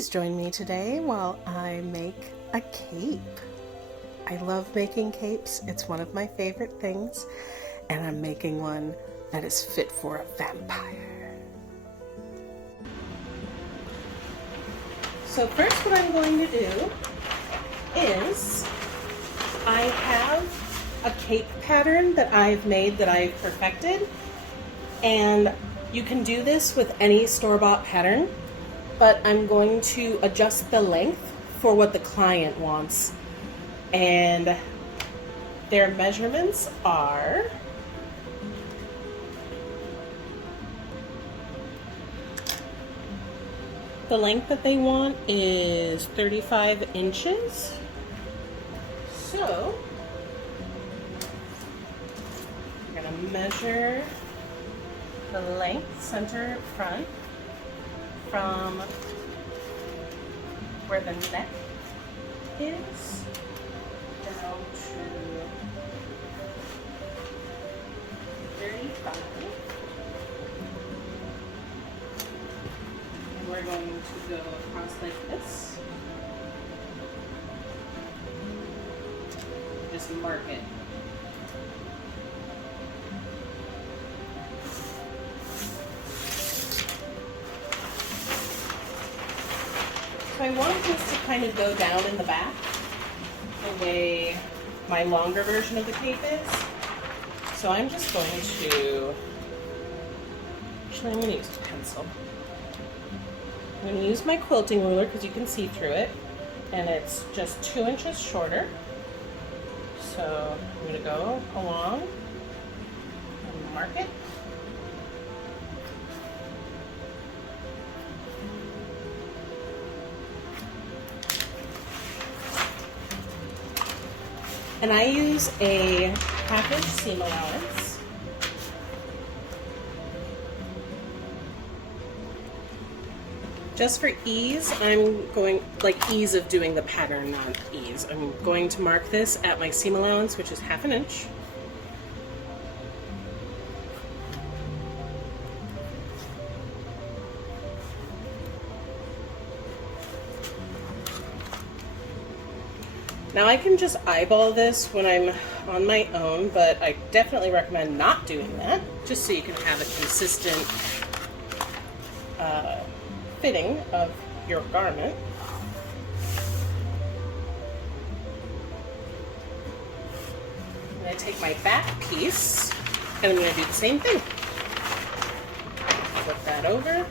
Please join me today while I make a cape. I love making capes. It's one of my favorite things, and I'm making one that is fit for a vampire. So first what I'm going to do is I have a cape pattern that I've made that I've perfected, and you can do this with any store-bought pattern, but I'm going to adjust the length for what the client wants. And their measurements are the length that they want is 35 inches. So I'm going to measure the length, center front, from where the neck is down to 35. And we're going to go across like this. Just mark it. So I want this to kind of go down in the back, the way my longer version of the cape is. So I'm just going to, actually I'm going to use a pencil. I'm going to use my quilting ruler because you can see through it, and it's just 2 inches shorter. So I'm going to go along and mark it. And I use a half-inch seam allowance. Just for ease, I'm going, like ease of doing the pattern, not ease. I'm going to mark this at my seam allowance, which is 1/2 inch. Now I can just eyeball this when I'm on my own, but I definitely recommend not doing that, just so you can have a consistent fitting of your garment. I'm going to take my back piece, and I'm going to do the same thing. Flip that over.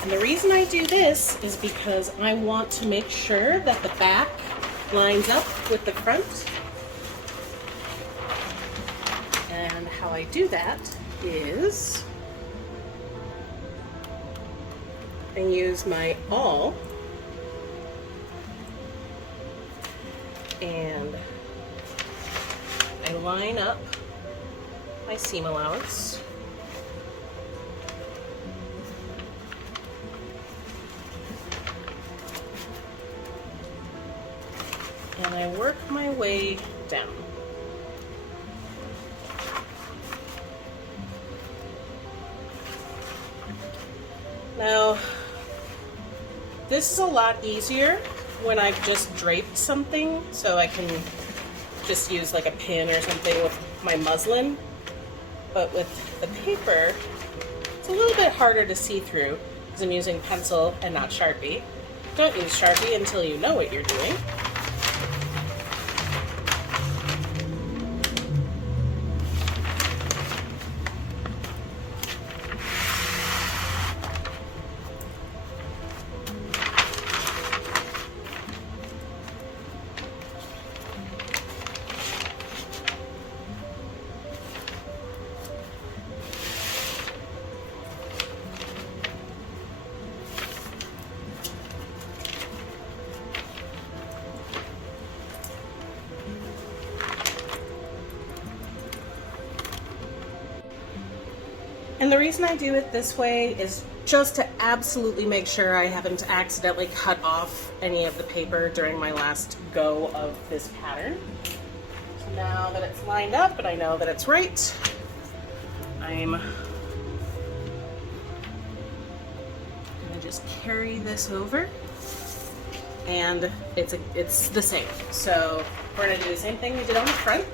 And the reason I do this is because I want to make sure that the back lines up with the front. And how I do that is I use my awl and I line up my seam allowance. And I work my way down. Now, this is a lot easier when I've just draped something, so I can just use like a pin or something with my muslin. But with the paper, it's a little bit harder to see through because I'm using pencil and not Sharpie. Don't use Sharpie until you know what you're doing. And the reason I do it this way is just to absolutely make sure I haven't accidentally cut off any of the paper during my last go of this pattern. So now that it's lined up and I know that it's right, I'm gonna just carry this over, and it's the same. So we're gonna do the same thing we did on the front.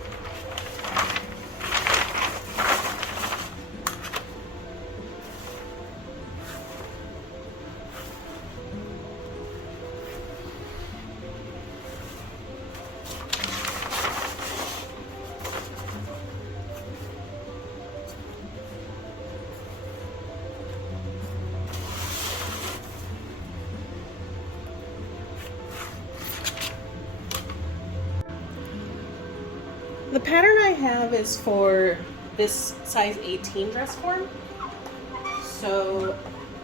The pattern I have is for this size 18 dress form, so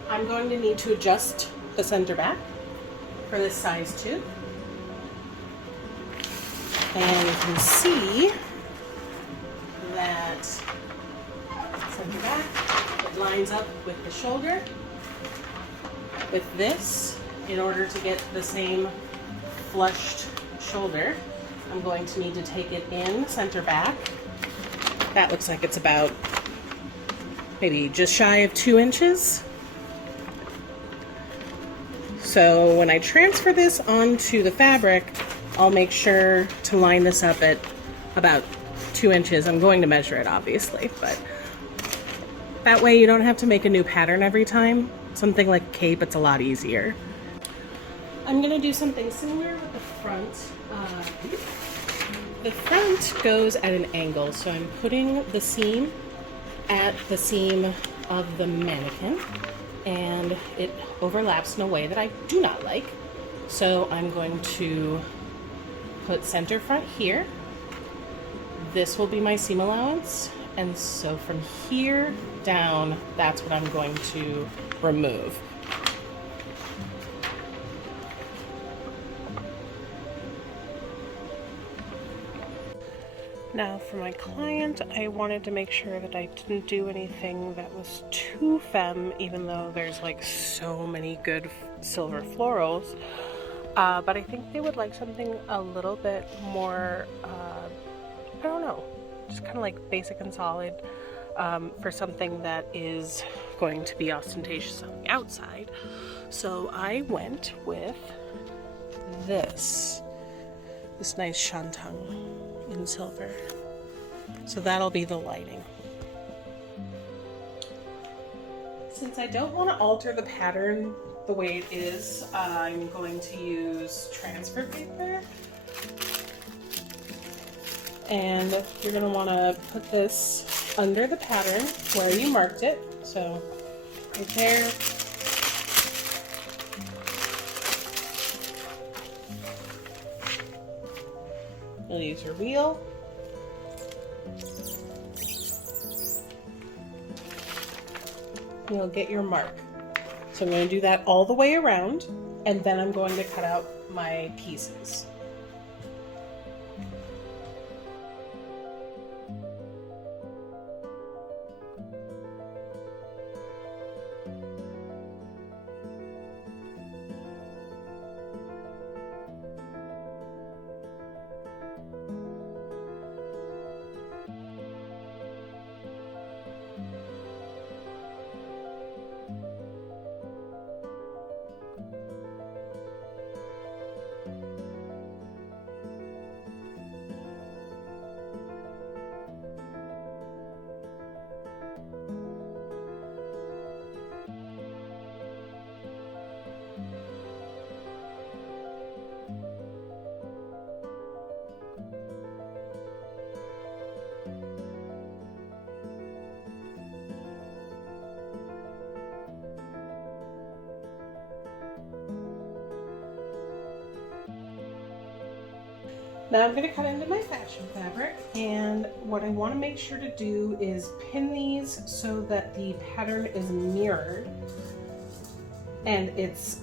I'm going to need to adjust the center back for this size 2. And you can see that center back, it lines up with the shoulder with this. In order to get the same flushed shoulder, I'm going to need to take it in center back. That looks like it's about maybe just shy of 2 inches. So when I transfer this onto the fabric, I'll make sure to line this up at about 2 inches. I'm going to measure it, obviously, but that way you don't have to make a new pattern every time. Something like a cape, it's a lot easier. I'm going to do something similar with the front. The front goes at an angle, so I'm putting the seam at the seam of the mannequin, and it overlaps in a way that I do not like. So I'm going to put center front here. This will be my seam allowance, and so from here down, that's what I'm going to remove. Now for my client, I wanted to make sure that I didn't do anything that was too femme, even though there's like so many good silver florals. But I think they would like something a little bit more, I don't know, just kind of like basic and solid for something that is going to be ostentatious on the outside. So I went with this nice shantung in silver. So that'll be the lining. Since I don't want to alter the pattern the way it is, I'm going to use transfer paper. And you're going to want to put this under the pattern where you marked it. So right there. You'll use your wheel. You'll get your mark. So I'm going to do that all the way around, and then I'm going to cut out my pieces. Now I'm going to cut into my fashion fabric, and what I want to make sure to do is pin these so that the pattern is mirrored and it's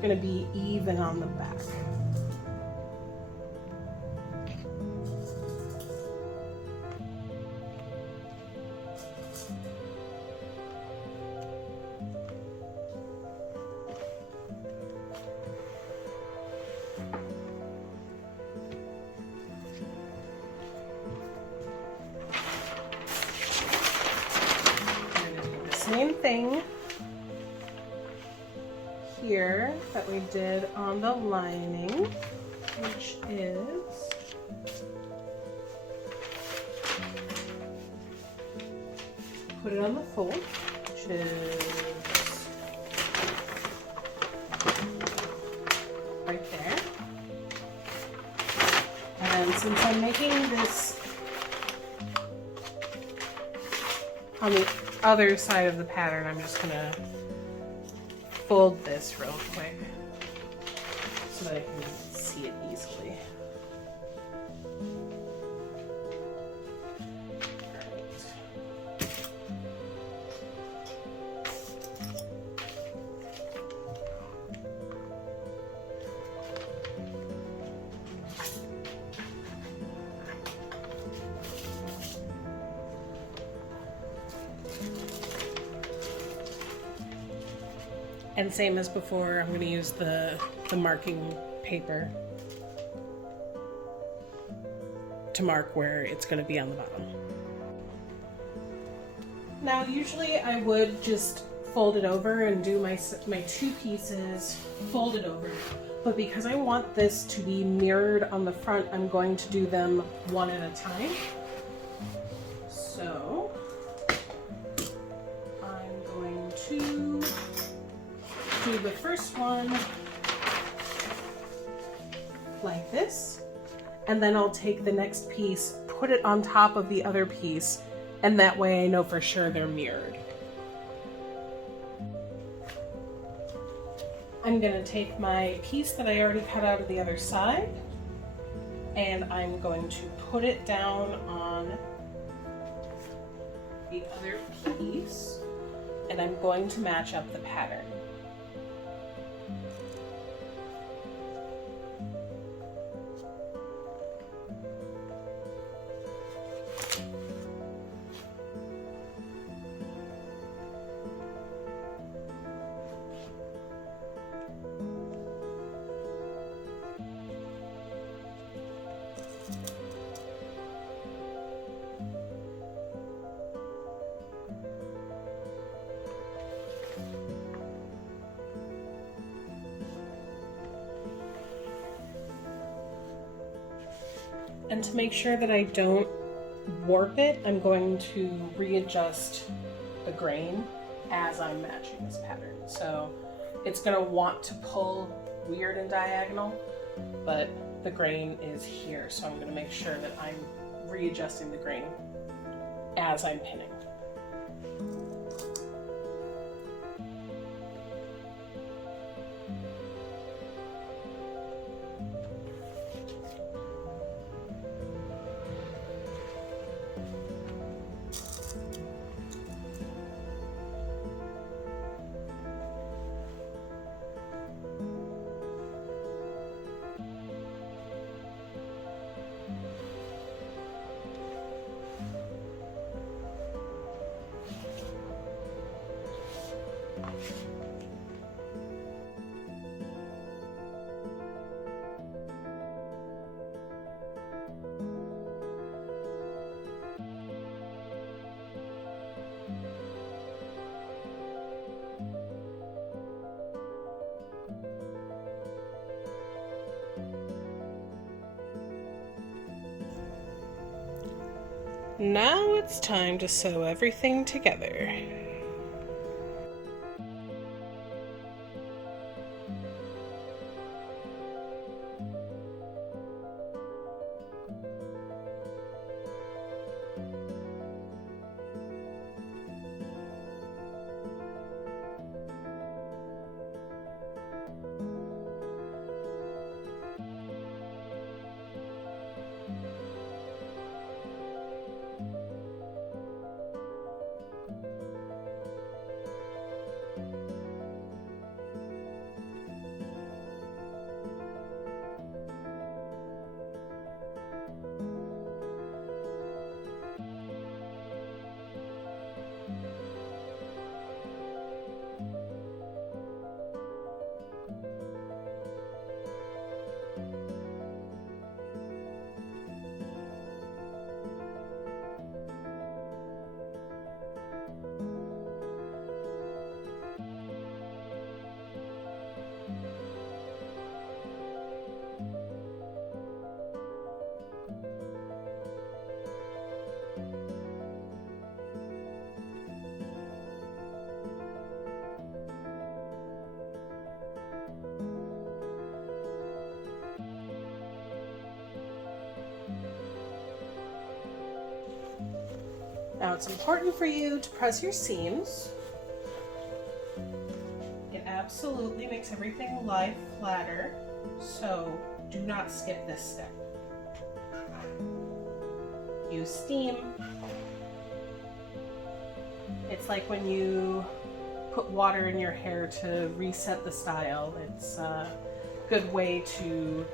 going to be even on the back. thing here that we did on the lining, which is put it on the fold, which is right there. And since I'm making this on the other side of the pattern, I'm just gonna fold this real quick so that I can see it easily. And same as before, I'm going to use the marking paper to mark where it's going to be on the bottom. Now usually I would just fold it over and do my two pieces folded over, but because I want this to be mirrored on the front, I'm going to do them one at a time. So I'm going to do the first one like this, and then I'll take the next piece, put it on top of the other piece, and that way I know for sure they're mirrored. I'm going to take my piece that I already cut out of the other side, and I'm going to put it down on the other piece, and I'm going to match up the pattern. And to make sure that I don't warp it, I'm going to readjust the grain as I'm matching this pattern. So it's going to want to pull weird and diagonal, but the grain is here. So I'm going to make sure that I'm readjusting the grain as I'm pinning. Now it's time to sew everything together. Now it's important for you to press your seams. It absolutely makes everything lie flatter, so do not skip this step. Use steam. It's like when you put water in your hair to reset the style. It's a good way to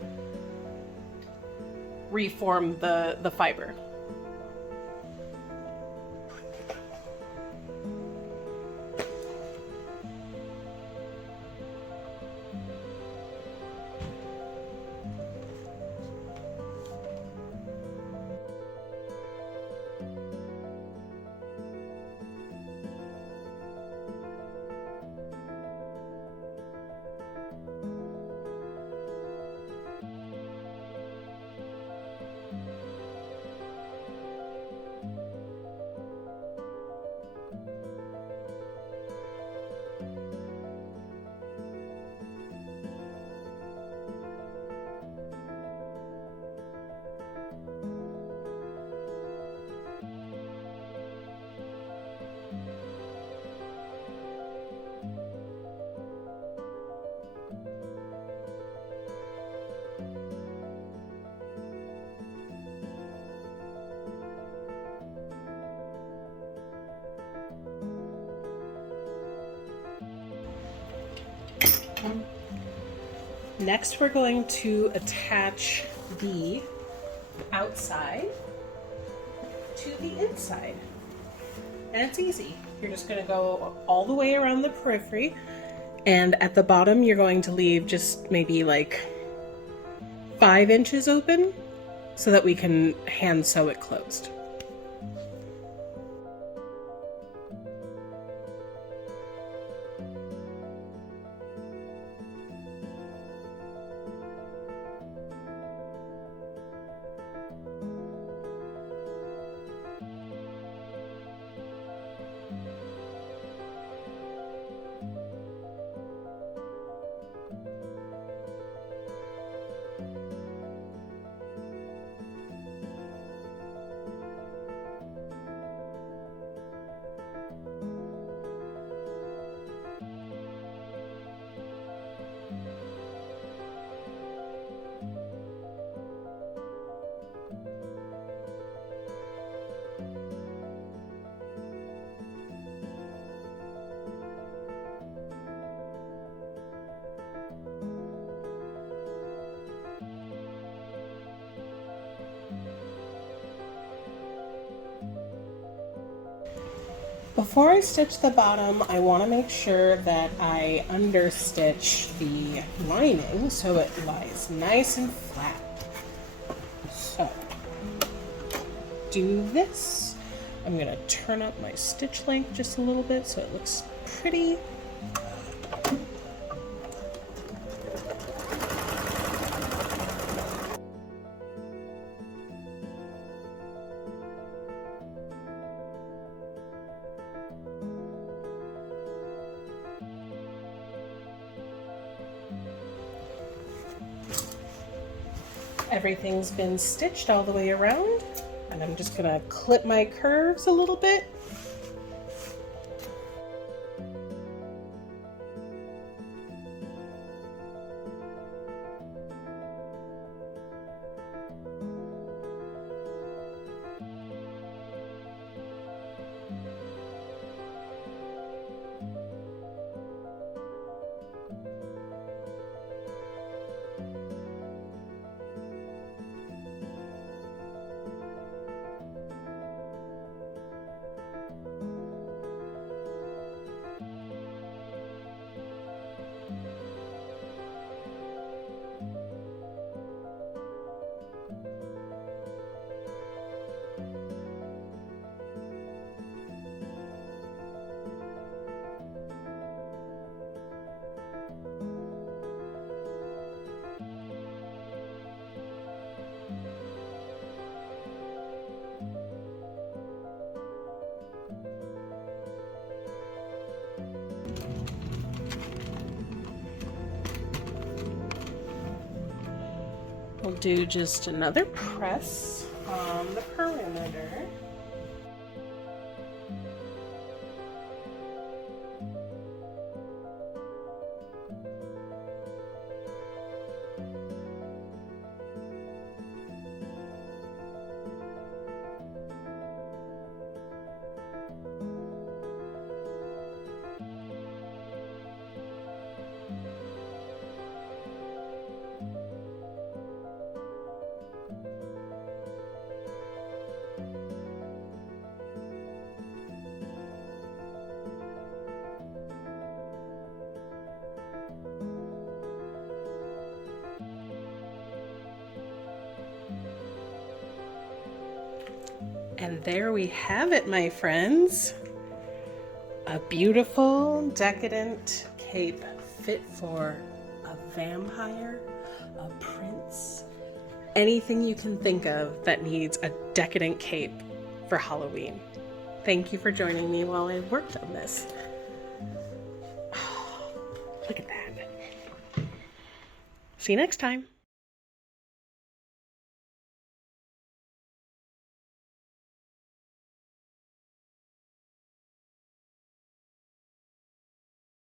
reform the fiber. Next, we're going to attach the outside to the inside. And it's easy. You're just going to go all the way around the periphery, and at the bottom you're going to leave just maybe like 5 inches open so that we can hand sew it closed. Before I stitch the bottom, I want to make sure that I understitch the lining so it lies nice and flat. So, do this. I'm going to turn up my stitch length just a little bit so it looks pretty. Everything's been stitched all the way around, and I'm just gonna clip my curves a little bit. We'll do just another press on the perimeter. And there we have it, my friends. A beautiful, decadent cape fit for a vampire, a prince, anything you can think of that needs a decadent cape for Halloween. Thank you for joining me while I worked on this. Oh, look at that. See you next time.